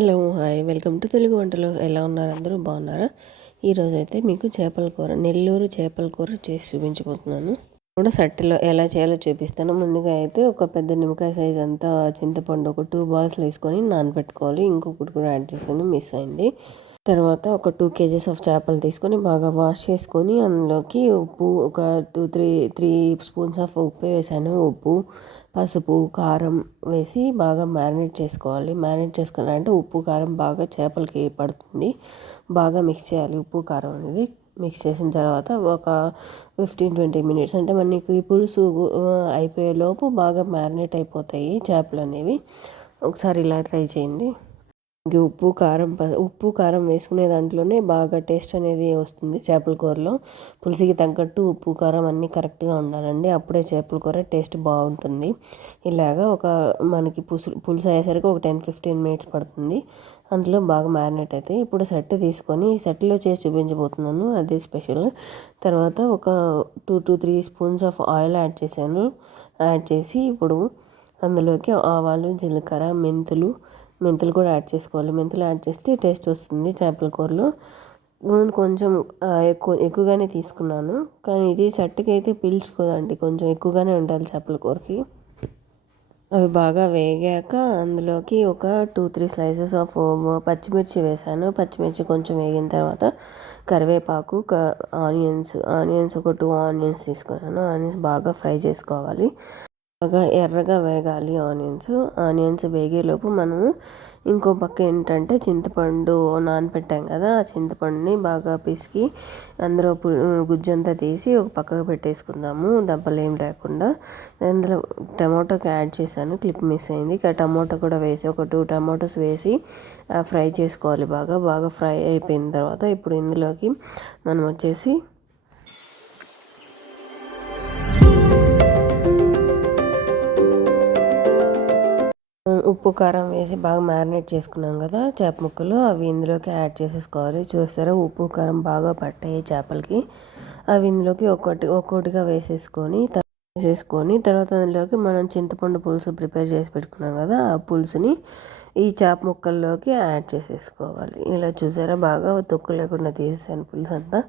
Hello hi. Welcome to Telugu వంటలు. ఎలా ఉన్నారు? అందరూ బాగున్నారా? ఈరోజు అయితే మీకు చేపల కూర నెల్లూరు చేపల కూర చేసి చూపించబోతున్నాను. కూడా సట్టెలో ఎలా చేయాలో చూపిస్తాను. ముందుగా అయితే ఒక పెద్ద నిమ్మకాయ సైజ్ అంతా చింతపండు ఒక టూ బాల్స్ వేసుకొని నానబెట్టుకోవాలి. ఇంకొకటి కూడా యాడ్ చేసాను మిస్ అయింది. తర్వాత ఒక టూ కేజీస్ ఆఫ్ చేపలు తీసుకొని బాగా వాష్ చేసుకొని అందులోకి ఉప్పు ఒక two three three spoons of ఉప్పు వేసాను. ఉప్పు పసుపు కారం వేసి బాగా మ్యారినేట్ చేసుకోవాలి. మ్యారినేట్ చేసుకోవాలంటే ఉప్పు కారం బాగా చేపలకి పడుతుంది. బాగా మిక్స్ చేయాలి ఉప్పు కారం అనేది. మిక్స్ చేసిన తర్వాత ఒక ఫిఫ్టీన్ ట్వంటీ మినిట్స్ అంటే మనకి పులుసు అయిపోయేలోపు బాగా మ్యారినేట్ అయిపోతాయి చేపలు అనేవి. ఒకసారి ఇలా ట్రై చేయండి. ఉప్పు కారం ఉప్పు కారం వేసుకునే దాంట్లోనే బాగా టేస్ట్ అనేది వస్తుంది చేపల కూరలో. పులుసుకి తగ్గట్టు ఉప్పు కారం అన్నీ కరెక్ట్గా ఉండాలండి. అప్పుడే చేపల కూర టేస్ట్ బాగుంటుంది. ఇలాగా ఒక మనకి పులుసు పులుసు అయ్యేసరికి ఒక టెన్ ఫిఫ్టీన్ మినిట్స్ పడుతుంది. అందులో బాగా మ్యారినేట్ అయితే ఇప్పుడు సెట్ తీసుకొని సెట్లో చేసి చూపించబోతున్నాను. అదే స్పెషల్. తర్వాత ఒక two to three spoons of oil add చేశాను. యాడ్ చేసి ఇప్పుడు అందులోకి ఆవాలు జీలకర్ర మెంతులు మెంతులు కూడా యాడ్ చేసుకోవాలి. మెంతులు యాడ్ చేస్తే టేస్ట్ వస్తుంది. చేపల కూరలో. నూనె కొంచెం ఎక్కువ ఎక్కువగానే తీసుకున్నాను. కానీ ఇది సట్టుకి అయితే పీల్చుకోదండి. కొంచెం ఎక్కువగానే ఉండాలి చేపల కూరకి. అవి బాగా వేగాక అందులోకి ఒక టూ త్రీ స్లైసెస్ ఆఫ్ పచ్చిమిర్చి వేసాను. పచ్చిమిర్చి కొంచెం వేగిన తర్వాత కరివేపాకు ఆనియన్స్ ఆనియన్స్ ఒక టూ ఆనియన్స్ తీసుకున్నాను. ఆనియన్స్ బాగా ఫ్రై చేసుకోవాలి. బాగా ఎర్రగా వేగాలి ఆనియన్స్. ఆనియన్స్ వేగేలోపు మనము ఇంకో పక్క ఏంటంటే చింతపండు నానపెట్టాం కదా ఆ చింతపండుని బాగా పిసికి అందులో గుజ్జంతా తీసి ఒక పక్కకు పెట్టేసుకుందాము. దెబ్బలు ఏం లేకుండా. అందులో టమాటోకి యాడ్ చేశాను క్లిప్ మిస్ అయింది. ఇక టమాటో కూడా వేసి ఒక టూ టమాటోస్ వేసి ఫ్రై చేసుకోవాలి బాగా. బాగా ఫ్రై అయిపోయిన తర్వాత ఇప్పుడు ఇందులోకి మనం వచ్చేసి ఉప్పు కారం వేసి బాగా మ్యారినేట్ చేసుకున్నాం కదా చేప ముక్కలు. అవి ఇందులోకి యాడ్ చేసేసుకోవాలి. చూస్తారా ఉప్పు కారం బాగా పట్టాయి చేపలకి. అవి ఇందులోకి ఒక్కటి ఒక్కొక్కటిగా వేసేసుకొని వేసేసుకొని తర్వాత అందులోకి మనం చింతపండు పులుసు ప్రిపేర్ చేసి పెట్టుకున్నాం కదా ఆ పులుసుని ఈ చేప ముక్కల్లోకి యాడ్ చేసేసుకోవాలి. ఇలా చూసారా? బాగా తొక్కు లేకుండా తీసేసాను పులుసు అంతా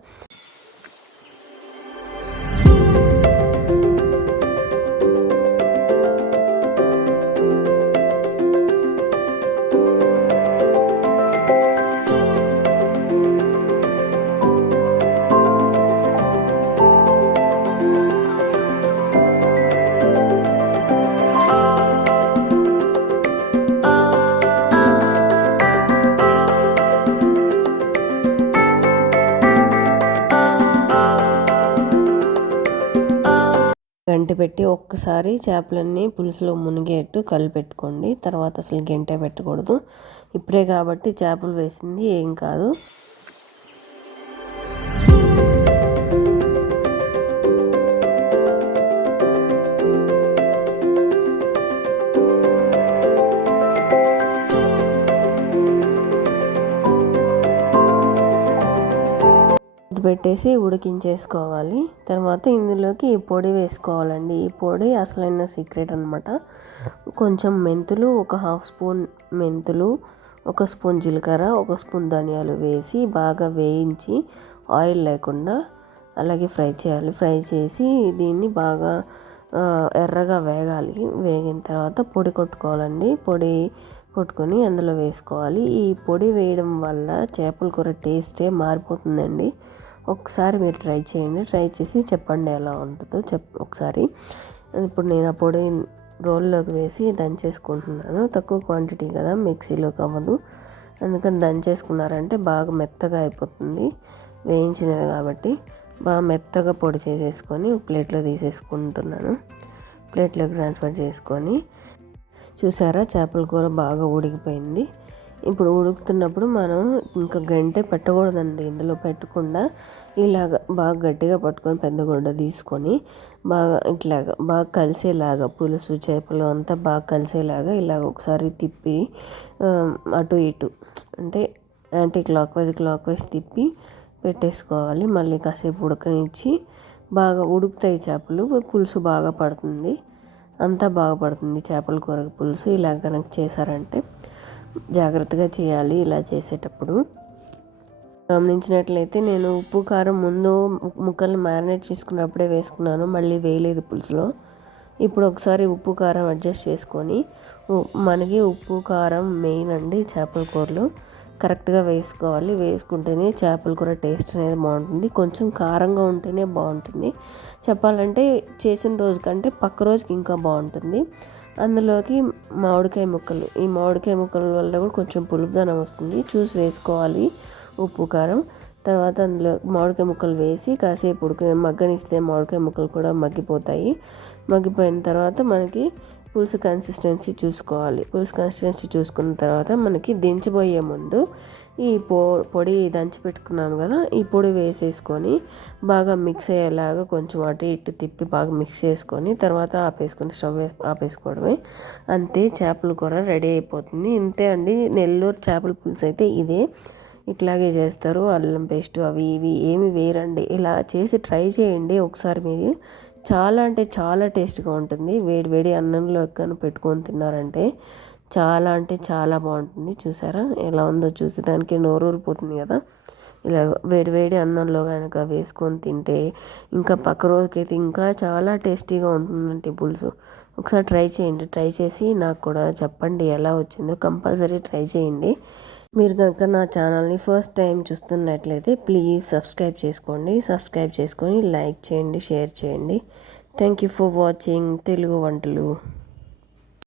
గంటి పెట్టి ఒక్కసారి చేపలన్నీ పులుసులో మునిగేట్టు కలిపెట్టుకోండి తర్వాత అసలు గంటే పెట్టకూడదు. ఇప్పుడే కాబట్టి చేపలు వేసింది ఏం కాదు. పెట్టేసి ఉడికించేసుకోవాలి. తర్వాత ఇందులోకి ఈ పొడి వేసుకోవాలండి. ఈ పొడి అసలైన సీక్రెట్ అనమాట కొంచెం మెంతులు ఒక హాఫ్ స్పూన్ మెంతులు ఒక స్పూన్ జీలకర్ర ఒక స్పూన్ ధనియాలు వేసి బాగా వేయించి ఆయిల్ లేకుండా అలాగే ఫ్రై చేయాలి. ఫ్రై చేసి దీన్ని బాగా ఎర్రగా వేగాలి. వేగిన తర్వాత పొడి కొట్టుకోవాలండి. పొడి కొట్టుకొని అందులో వేసుకోవాలి. ఈ పొడి వేయడం వల్ల చేపల కూర టేస్టే మారిపోతుందండి. ఒకసారి మీరు ట్రై చేయండి. ట్రై చేసి చెప్పండి ఎలా ఉంటుందో చెప్ ఒకసారి. ఇప్పుడు నేను ఆ పొడి రోల్లోకి వేసి దంచేసుకుంటున్నాను. తక్కువ క్వాంటిటీ కదా మిక్సీలోకి అవ్వదు. అందుకని దంచేసుకున్నారంటే బాగా మెత్తగా అయిపోతుంది. వేయించినవి కాబట్టి బాగా మెత్తగా పొడి చేసేసుకొని ప్లేట్లో తీసేసుకుంటున్నాను. ప్లేట్లోకి ట్రాన్స్ఫర్ చేసుకొని చూసారా చేపల కూర బాగా ఉడికిపోయింది. ఇప్పుడు ఉడుకుతున్నప్పుడు మనం ఇంకా గంట పెట్టకూడదండి. ఇందులో పెట్టకుండా ఇలాగ బాగా గట్టిగా పట్టుకొని పెద్ద గుడ్డ తీసుకొని బాగా ఇట్లాగా బాగా కలిసేలాగా పులుసు చేపలు అంతా బాగా కలిసేలాగా ఇలాగ ఒకసారి తిప్పి అటు ఇటు అంటే anti clock wise clockwise తిప్పి పెట్టేసుకోవాలి. మళ్ళీ కాసేపు ఉడకనిచ్చి బాగా ఉడుకుతాయి చేపలు. పులుసు బాగా పడుతుంది. అంతా బాగా పడుతుంది చేపల కూర పులుసు. ఇలా కనుక చేశారంటే జాగ్రత్తగా చేయాలి ఇలా చేసేటప్పుడు. గమనించినట్లయితే నేను ఉప్పు కారం ముందు ముక్కల్ని మ్యారినేట్ చేసుకున్నప్పుడే వేసుకున్నాను. మళ్ళీ వేయలేదు పులుసులో. ఇప్పుడు ఒకసారి ఉప్పు కారం అడ్జస్ట్ చేసుకొని మనకి ఉప్పు కారం మెయిన్ అండి చేపల కూరలు. కరెక్ట్గా వేసుకోవాలి. వేసుకుంటేనే చేపల కూర టేస్ట్ అనేది బాగుంటుంది. కొంచెం కారంగా ఉంటేనే బాగుంటుంది. చెప్పాలంటే చేసిన రోజు కంటే పక్క రోజుకి ఇంకా బాగుంటుంది. అందులోకి మామిడికాయ ముక్కలు. ఈ మామిడికాయ ముక్కల వల్ల కూడా కొంచెం పులుపుదనం వస్తుంది. చూసి వేసుకోవాలి. ఉప్పు కారం. తర్వాత అందులో మామిడికాయ ముక్కలు వేసి కాసేపు ఉడికి మగ్గనిస్తే మామిడికాయ ముక్కలు కూడా మగ్గిపోతాయి. మగ్గిపోయిన తర్వాత మనకి పులుసు కన్సిస్టెన్సీ చూసుకోవాలి. పులుసు కన్సిస్టెన్సీ చూసుకున్న తర్వాత మనకి దించబోయే ముందు ఈ పొ పొడి దంచి పెట్టుకున్నాను కదా ఈ పొడి వేసేసుకొని బాగా మిక్స్ అయ్యేలాగా కొంచెం అటు ఇటు తిప్పి బాగా మిక్స్ చేసుకొని తర్వాత ఆపేసుకొని స్టవ్ ఆపేసుకోవడమే. అంతే చేపల కూర రెడీ అయిపోతుంది. ఇంతే అండి. నెల్లూరు చేపల పులుసు అయితే ఇదే. ఇట్లాగే చేస్తారు. అల్లం పేస్ట్ అవి ఇవి ఏమి వేరండి. ఇలా చేసి ట్రై చేయండి ఒకసారి మీరు. చాలా అంటే చాలా టేస్ట్గా ఉంటుంది. వేడి వేడి అన్నంలో ఎక్కను పెట్టుకొని తిన్నారంటే చాలా అంటే చాలా బాగుంటుంది. చూసారా? ఎలా ఉందో చూసి దానికి నోరూరిపోతుంది కదా. ఇలా వేడి వేడి అన్నంలో కనుక వేసుకొని తింటే ఇంకా పక్క రోజుకైతే ఇంకా చాలా టేస్టీగా ఉంటుందండి పులుసు. ఒకసారి ట్రై చేయండి. ట్రై చేసి నాకు కూడా చెప్పండి ఎలా వచ్చిందో. కంపల్సరీ ట్రై చేయండి. మీరు కనుక నా ఛానల్ని ఫస్ట్ టైం చూస్తున్నట్లయితే ప్లీజ్ సబ్స్క్రైబ్ చేసుకోండి. సబ్స్క్రైబ్ చేసుకొని లైక్ చేయండి షేర్ చేయండి. Thank you for watching. Telugu వంటలు.